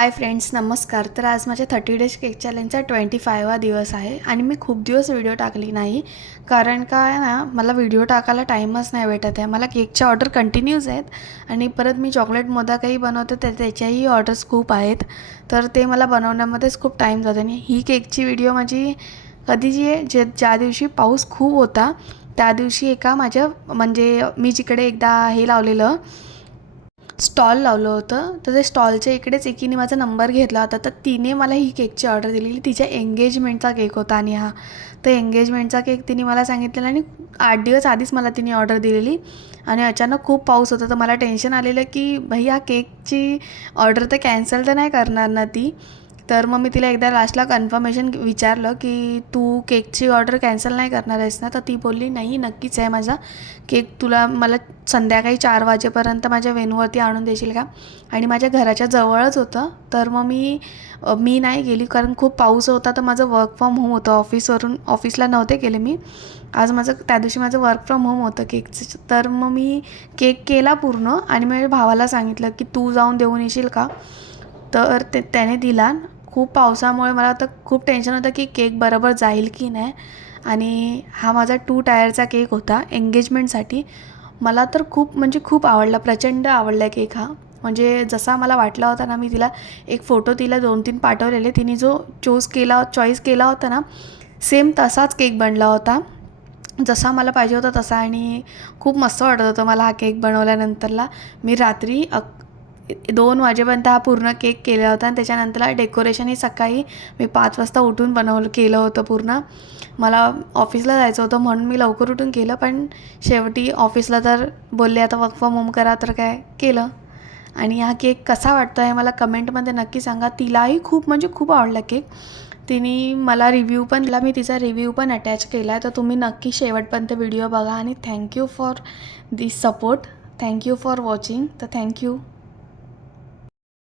Hi friends, नमस्कार. तर आज माझ्या 30 डेज केक चॅलेंजचा 25वा दिवस आहे आणि मी खूप दिवस व्हिडिओ टाकली नाही. कारण काय ना, मला व्हिडिओ टाकायला टाईमच नाही भेटत आहे. मला केकच्या ऑर्डर कंटिन्यूज आहेत आणि परत मी चॉकलेट मोदकही बनवते, तर त्याच्याही ऑर्डर्स खूप आहेत. तर ते मला बनवण्यामध्येच खूप टाईम जातो आणि ही केकची व्हिडिओ माझी कधीची आहे, ज्या दिवशी पाऊस खूप होता त्या दिवशी एका माझ्या म्हणजे मी जिकडे एकदा हे लावलेलं स्टॉल लावलं होतं, तर ते स्टॉलच्या इकडेच एकीने माझा नंबर घेतला होता. तर तिने मला ही केकची ऑर्डर दिलेली. तिच्या एंगेजमेंटचा केक होता आणि तर एंगेजमेंटचा केक तिने मला सांगितलेला आणि 8 दिवस आधीच मला तिने ऑर्डर दिलेली. आणि अचानक खूप पाऊस होता, तर मला टेन्शन आलेलं की भाई हा केकची ऑर्डर तर कॅन्सल तर नाही करणार ना ती. तर मग मी तिला एकदा लास्टला कन्फर्मेशन विचारलं की तू केकची ऑर्डर कॅन्सल नाही करणार आहेस ना. तर ती बोलली नाही, नक्कीच आहे माझा केक, तुला मला संध्याकाळी 4 वाजेपर्यंत माझ्या वेन्यूवरती आणून देशील का. आणि माझ्या घराच्या जवळच होतं. तर मग मी नाही गेली कारण खूप पाऊस होता. तर माझं वर्क फ्रॉम होम होतं, ऑफिसला नव्हते गेले मी आज. त्या दिवशी माझं वर्क फ्रॉम होम होतं केकचं. तर मग मी केक केला पूर्ण आणि माझ्या भावाला सांगितलं की तू जाऊन देऊन येशील का. तर त्याने दिला. खूप पावसामुळे मला तर खूप टेन्शन होतं की केक बरोबर जाईल की नाही. आणि हा माझा 2 टायरचा केक होता एंगेजमेंटसाठी. मला तर खूप आवडला, प्रचंड आवडला केक हा. म्हणजे जसा मला वाटला होता ना, मी तिला एक फोटो 2-3 पाठवलेले. तिने जो चॉईस केला होता ना, सेम तसाच केक बनला होता, जसा मला पाहिजे होता तसा. आणि खूप मस्त वाटत होतं मला हा केक बनवल्यानंतरला. मी रात्री 2 वाजेपर्यंत हा पूर्ण केक केला होता आणि त्याच्यानंतरला डेकोरेशनही सकाळी मी 5 वाजता उठून केलं होतं पूर्ण. मला ऑफिसला जायचं होतं म्हणून मी लवकर उठून केलं, पण शेवटी ऑफिसला तर बोलले आता वर्क फ्रॉम होम करा, तर काय केलं. आणि हा केक कसा वाटतो आहे मला कमेंटमध्ये नक्की सांगा. तिलाही खूप आवडला केक. तिने मला रिव्ह्यू पण दिला, मी तिचा रिव्ह्यू पण अटॅच केला आहे. तर तुम्ही नक्की शेवटपर्यंत व्हिडिओ बघा आणि thank you for this support. Thank you for watching. तर थँक्यू.